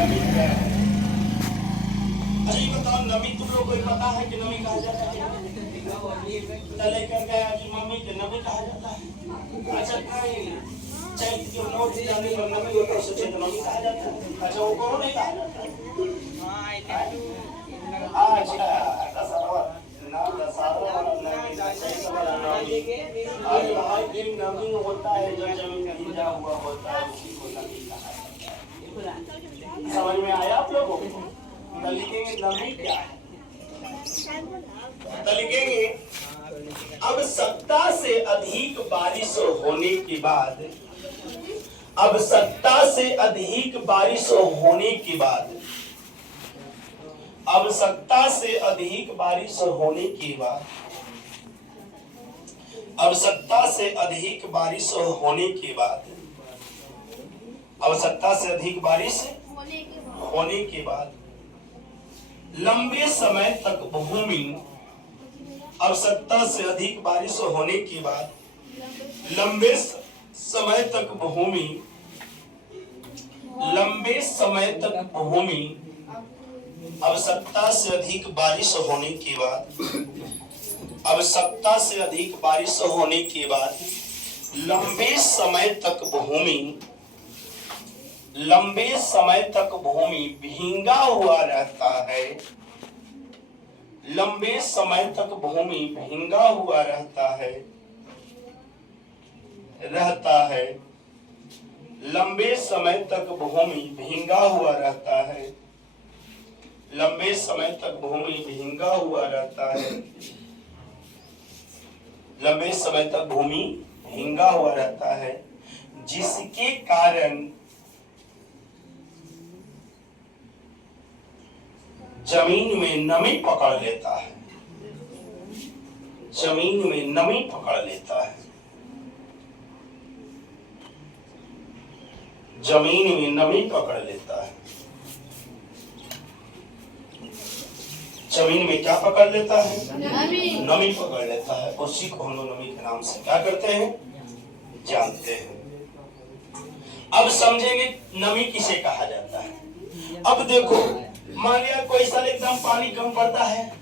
अच्छा ये बताओ नमी तुम लोग को पता है कि नमी कहा जाता है? लेकर गया कि मम्मी के नमी कहा जाता है। अच्छा नहीं चैत के 9 जाने पर नमी होता है सोचे तो नमी कहा जाता है। अच्छा वो कौन नहीं कहा जाता है? अच्छा नाम दशहरा नमी चैत वाला नमी आज हर दिन नमी होता है जो जमीन भींजा हुआ होता है उसी को नमी कहा जाता है। समझ में आया आप लोगों को? लिखेंगे नमी क्या है तो लिखेंगे अब 70 से अधिक बारिश होने के बाद अब 70 से अधिक बारिश होने के बाद अब 70 से अधिक बारिश होने के बाद अब 70 से अधिक बारिश होने के बाद अब 70 से अधिक बारिश होने के बाद लंबे समय तक भूमि अब 70 से अधिक बारिश होने के बाद लंबे समय तक भूमि अब 70 से अधिक बारिश होने के बाद अब 70 से अधिक बारिश होने के बाद लंबे समय तक भूमि भींगा हुआ रहता है। लंबे समय तक भूमि भींगा हुआ रहता है लंबे समय तक भूमि भींगा हुआ रहता है लंबे समय तक भूमि भींगा हुआ रहता है लंबे समय तक भूमि भींगा हुआ रहता है जिसके कारण जमीन में नमी पकड़ लेता है जमीन में नमी पकड़ लेता है जमीन में नमी पकड़ लेता है जमीन में क्या पकड़ लेता है नमी पकड़ लेता है उसी को हम लोग नमी के नाम से क्या करते हैं जानते हैं। अब समझेंगे नमी किसे कहा जाता है। अब देखो मान लिया कोई साल एकदम पानी कम पड़ता है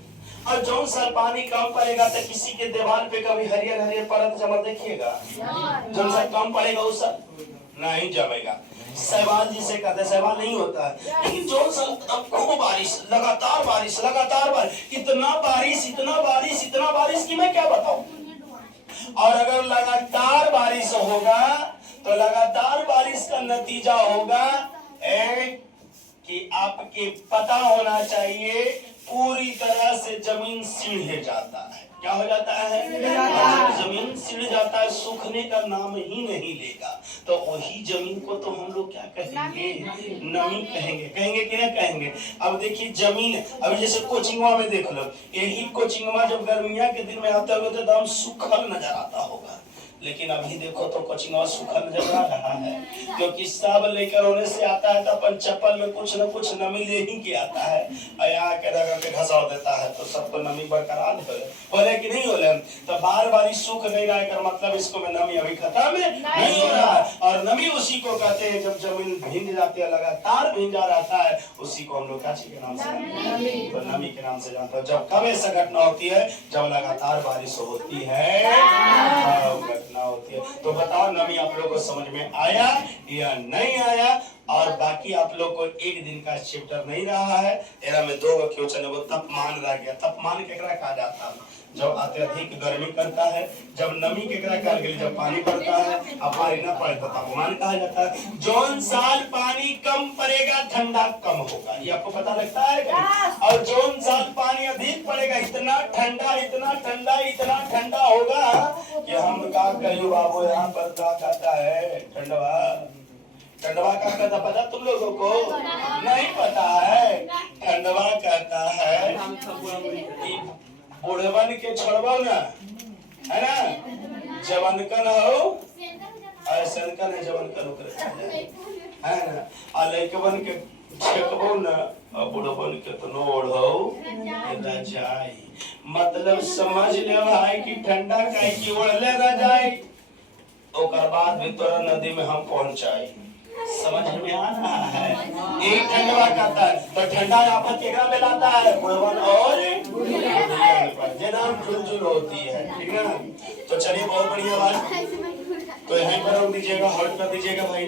और जो साल पानी कम पड़ेगा तो किसी के दीवार पे कभी हरियर हरियर परत जमा देखिएगा। जो साल कम पड़ेगा उस साल नहीं जमेगा। शैवाल जिसे कहते हैं शैवाल नहीं होता है लेकिन जो साल खूब बारिश लगातार बारिश इतना बारिश कि मैं क्या बताऊं। और अगर लगातार बारिश होगा तो लगातार बारिश का नतीजा होगा कि आपके पता होना चाहिए पूरी तरह से जमीन सीढ़ जाता है। क्या हो जाता है? जमीन सीढ़ जाता है सूखने का नाम ही नहीं लेगा। तो वही जमीन को तो हम लोग क्या कहेंगे नमी कहेंगे कि नहीं कहेंगे। अब देखिए जमीन अभी जैसे कोचिंगवा में देख लो यही कोचिंगवा जब गर्मिया के दिन में आते होंगे तो एकदम सूखल नजर आता होगा लेकिन अभी देखो तो कोचिंगवा सूखल नजर आ रहा है क्योंकि सब लेकर होने से आता है तो अपन चप्पल में कुछ न कुछ नमी ले ही के आता है और यहाँ के रगड़ के घसाव देता है तो सबको नमी बरकरार बोले कि नहीं बोले। तो बार बार सूख नहीं रहा है मतलब इसको में नमी अभी खत्म नहीं हो रहा है और नमी उसी को कहते हैं जब जमीन भींग जाती है लगातार भींगा रहता है उसी को हम लोग काची के नाम से तो नमी के नाम से जानते हैं। जब कब ऐसा घटना होती है जब लगातार बारिश होती है होती है। तो बताओ नमी आप लोग को समझ में आया या नहीं आया। और बाकी आप लोग को एक दिन का चैप्टर नहीं रहा है एरा में 2 क्वेश्चन है वो तापमान रह गया। तापमान केकरा कहा जाता है जब अत्यधिक गर्मी करता है जब नमी केकरा कहा गया जब पानी पड़ता है अब पानी न पड़े तो तापमान कहा जाता है। जौन साल पानी कम पड़ेगा ठंडा कम होगा ये आपको पता लगता है और जौन साल पानी अधिक पड़ेगा इतना ठंडा होगा कि हम क्या कहियो बाबू यहाँ पर क्या कहता है ठंडवा का कहता पता तुम लोगों को नहीं पता है। ठंडवा कहता है बुढ़वन के छोड़बो ना है ना जवानकन हो सनकन है जवानकन है ना आ लइकवन के छेकबो ना बुढ़वन के तो ओढ़ो रजाई मतलब समझ ले भाई कि ठंडा काहे की ओढ़ले रजाई ओकर बाद भी तोरा नदी में हम पहुंचाई समझ में आ रहा है? एक ठंडवा कहता है तो ठंडा आफत केकरा में लाता है? बुढ़वन और जना झुलझुल होती है, ठीक है ना? तो चलिए बहुत बढ़िया बात, तो यहीं पर रोक दीजिएगा, हॉल्ट कर दीजिएगा भाई।